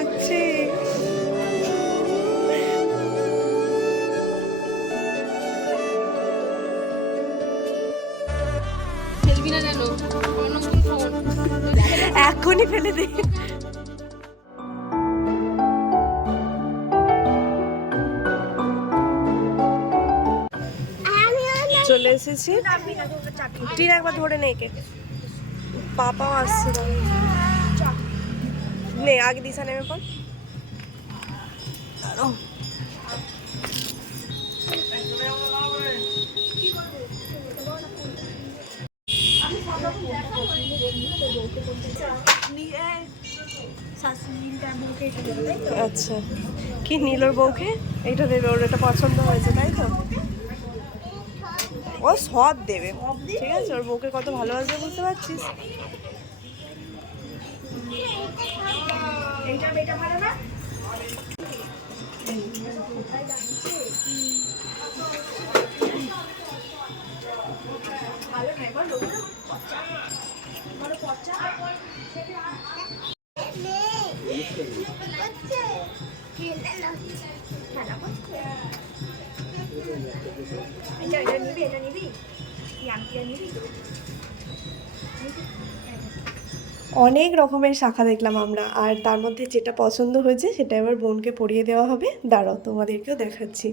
লাগছে। এখনই ফেলে দে। চলে এসেছি। টিন একবার ধরে নে কে, পাপাও আসছে। নে আগে দিশা নেমে পড়। আচ্ছা, কি নীলর বউকে এইটা দেবে, ওর এটা পছন্দ হয়েছে তাই তো? ও সব দেবে, ঠিক আছে, ওর বউকে কত ভালোবাসবে বুঝতে পারছিস? অনেক রকমের শাখা দেখলাম আমরা, আর তার মধ্যে যেটা পছন্দ হয়েছে সেটা এবার বোনকে পরিয়ে দেওয়া হবে। দাঁড়াও তোমাদেরকেও দেখাচ্ছি।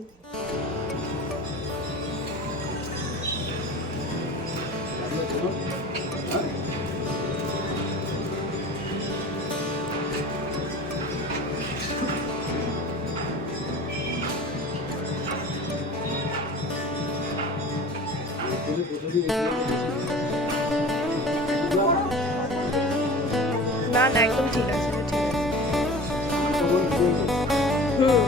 না না, একদম ঠিক আছে, ঠিক আছে। হুম।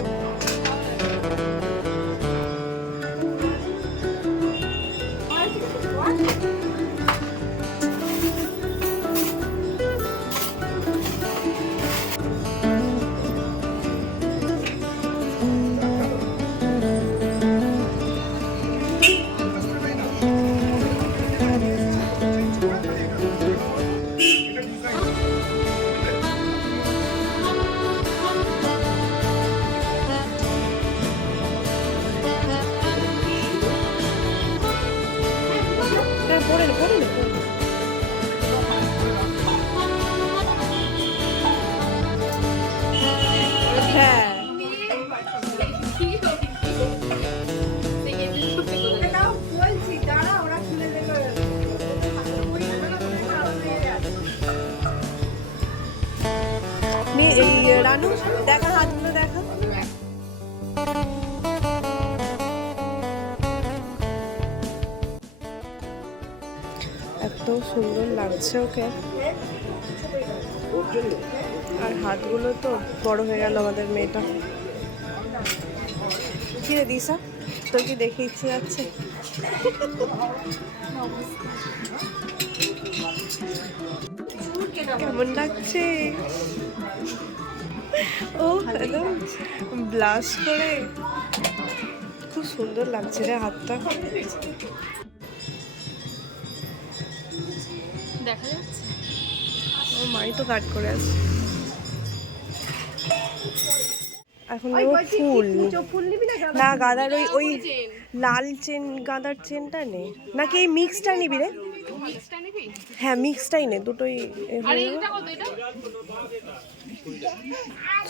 রানু দেখা, হাতগুলো দেখা। এত সুন্দর লাগছে ওকে, আর হাতগুলো তো বড় হয়ে গেল আমাদের মেয়েটা। কি রে দিশা, তোর কি দেখে ইচ্ছে যাচ্ছে? কেমন লাগছে? ও একদম ব্লাশ করে, খুব সুন্দর লাগছে রে হাতটা। দেখা যাচ্ছে ও মাই তো কাট করে আছে। এখন ফুল না, গাঁদার ওই ওই লাল চেন, গাঁদার চেনটা নে নাকি এই মিক্সটা নিবি রে? হ্যাঁ মিক্সটাই নে, দুটোই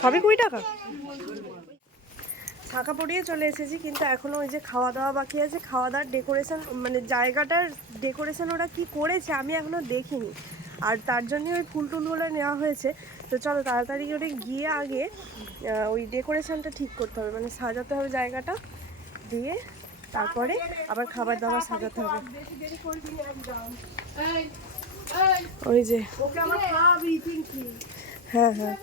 সবই 20 টাকা। শাঁখা পরিয়ে চলে এসেছি, কিন্তু এখনো ওই যে খাওয়া দাওয়া বাকি আছে। খাওয়া দাওয়ার ডেকোরেশন, মানে জায়গাটার ডেকোরেশন ওরা কি করেছে আমি এখনো দেখিনি, আর তার জন্যই ওই ফুল টুলগুলো নেওয়া হয়েছে। তো চলো তাড়াতাড়ি করে গিয়ে আগে ওই ডেকোরেশনটা ঠিক করতে হবে, মানে সাজাতে হবে জায়গাটা, দিয়ে তারপরে আবার খাবার দাবার সাজাতে হবে। ওই যে হ্যাঁ হ্যাঁ,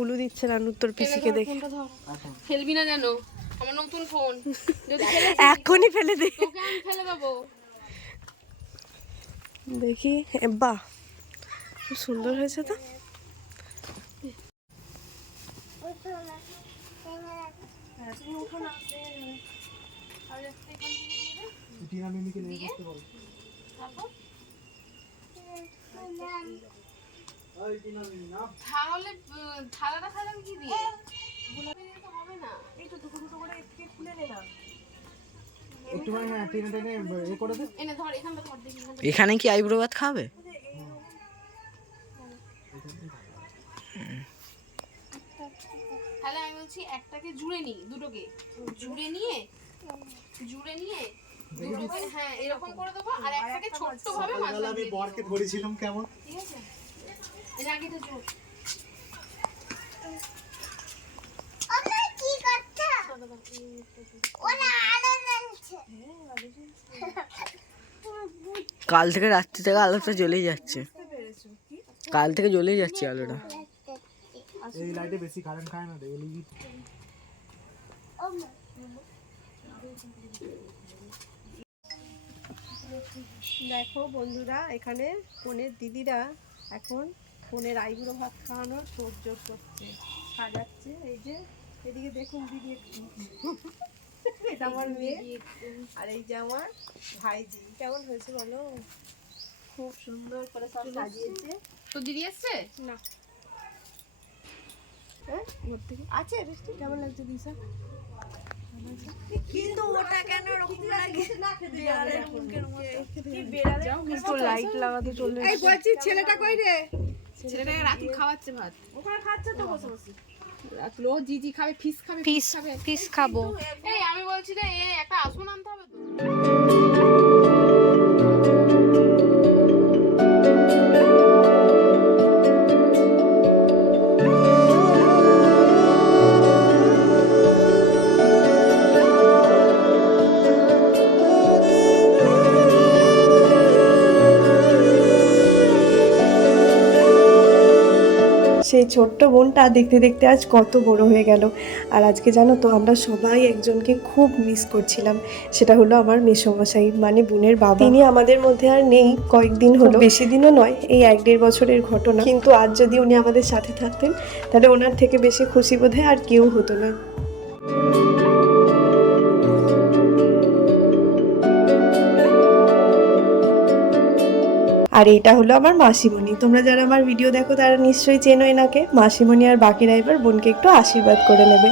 উলু দিচ্ছে রানুর তোর পিসিকে দেখে। ফেলবি না জানো, আমার নতুন ফোন, এখনই ফেলে দে। তোকে আমি ফেলে দেবো। দেখি, বাহ খুব সুন্দর হয়েছে তো। তাহলে থালাটা খালাম কি দিয়ে? গোলাপি দিয়ে তো হবে না। এই তো দুটো দুটো করে থেকে খুলে নে না। একটু মানে না টেনে টেনে এ করে দে। এনে ধর, এখানটা ধর দেখি। এখানে কি আইব্রো ভাত খাবে? তাহলে আমি বলছি একটাকে জুড়ে নি, দুটোকে জুড়ে নিয়ে দুটোকে হ্যাঁ এরকম করে দেবো, আর একটাকে ছোট্ট ভাবে মাছ সকালবেলা আমি বরকে ধরেছিলাম কেমন ঠিক আছে? এর আগেটা জোর কাল থেকে রাত্রি থেকে আলোটা জ্বলেই যাচ্ছে, কাল থেকে জ্বলেই যাচ্ছে আলোটা। এই লাইটে বেশি কারেন্ট খায় না, এলইডি। দেখো বন্ধুরা, এখানে বোনের দিদিরা এখন বোনের আইবুড়ো ভাত খাওয়ানোর তোড়জোড় করছে, সাজাচ্ছে। এই যে এদিকে দেখুন দিদি একটু, এটা আমার মেয়ে, আর এই যে আমার ভাইজি। কেমন হয়েছে বলো? খুব সুন্দর করে সব সাজিয়েছে। তো দিদি এসছে না হ্যাঁ ওর থেকে আছে রেস্টি। কেমন লাগছে দিশা? কিন্তু ওটা কেন এরকম লাগে? বিড়ালের মুখের মতো। কি বিড়ালের কিন্তু লাইট লাগাতে চলে এসেছে। এই বলছি ছেলেটা কই রে? ছেলেটাকে রাতুল খাওয়াচ্ছে ভাত। ওখানে খাচ্ছে তো বসে বসে। রাতুল ও জিজি খাবে, ফিশ খাবে, ফিস খাবো। এই আমি বলছি রে, একটা আসন আনতে হবে তো। সেই ছোট্ট বোনটা দেখতে দেখতে আজ কত বড় হয়ে গেল। আর আজকে জানো তো, আমরা সবাই একজনকে খুব মিস করছিলাম। সেটা হলো আমার মেসোমশাই, মানে বোনের বাবা। তিনি আমাদের মধ্যে আর নেই কয়েকদিন হলো, বেশি দিনও নয়, এই 1-1.5 বছরের ঘটনা। কিন্তু আজ যদি উনি আমাদের সাথে থাকতেন, তাহলে ওনার থেকে বেশি খুশি বোধহয় আর কেউ হতো না। আর এটা হলো আমার মাসিমণি। তোমরা যারা আমার ভিডিও দেখো তারা নিশ্চয়ই চেনো এনাকে। মাসিমণি আর বাকিরা এবার বোনকে একটু আশীর্বাদ করে নেবে।